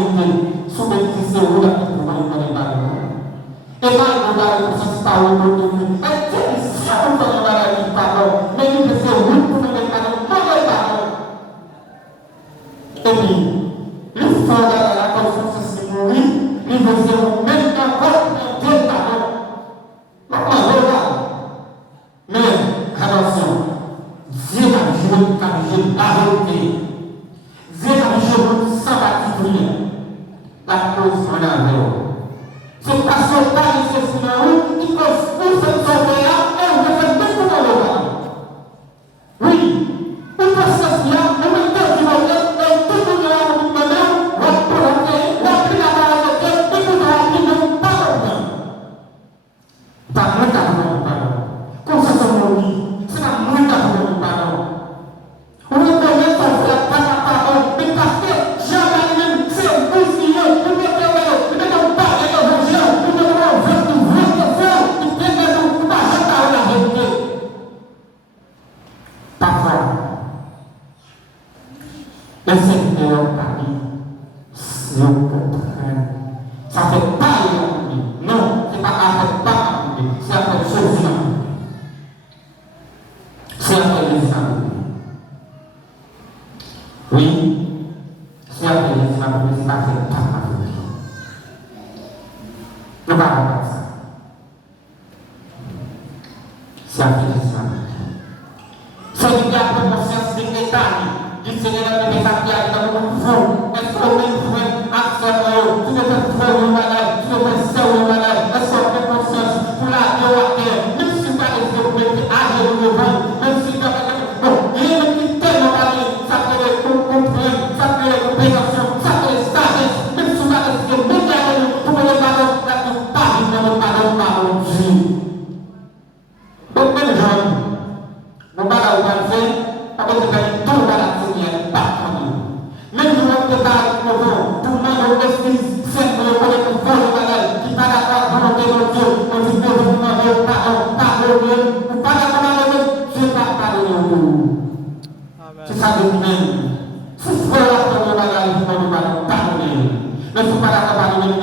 vérité, sous bénéfice de vous, la vie pour moi, il va et pas une bonne conscience par le monde de vie. Et Dieu, si on fait une maladie, pardon, mais il peut faire oui pour nous, pardon, mauvais pardon. Et puis, l'histoire de la conscience, c'est mourir, il veut faire même encore un Dieu pardon. Mais, attention, Dieu a joué la vérité. Dieu a joué sans particulier. La cause en avait. C'est parce que pas de ce scénario qui cause pour cette soirée-là et on peut faire beaucoup de l'eau. Oui, pour que ce soit, on met deux qui vont être et tout le monde a un moment, on va prolonger, on va prendre la parole de Dieu, et tout le monde a pas de pas moins d'amour, pardon. Comme ça, c'est mon lit, c'est la moins d'amour, pardon. On reconnaît qu'on fait pas la parole, mais parce que jamais même, c'est un bousillon, on met le Seigneur a dit, si on comprend, ça ne fait pas la non, ce n'est pas avec pas la c'est avec Jésus. C'est avec les amis. Oui, c'est avec les amis, c'est pas avec pas la vie. Nous parlons de ça. C'est avec les amis. C'est une garde de conscience de l'État. Il Seigneur a mis sa pierre dans le fond. Est-ce qu'on met une vraie action là? Tu ne fais pas le malade, tu ne fais pas le malade. Est-ce qu'on fait conscience pour la vie à terre? Même si tu as des problèmes, âge de vent, même si tu as bon, il y a une petite tellement parlé, ça peut les comprendre, ça peut les compréhension, ça peut les sagesse, même si tu as des problèmes, pour les pardon, là tu parles dans le pardon par mon Dieu. Donc, même gens, on va la regarder, parce que c'est tout dans la même si on peut pas pour moi, l'esprit, c'est pour le connaître pour le malade, qui parle à la volonté de Dieu, on dit que vous demandez pardon, pardonnez, ou pas pardonner, Dieu va pardonner. C'est ça de vous-même. Si vous voulez la le malade, vous pouvez pardonner. Mais si vous ne pouvez pas pardonner,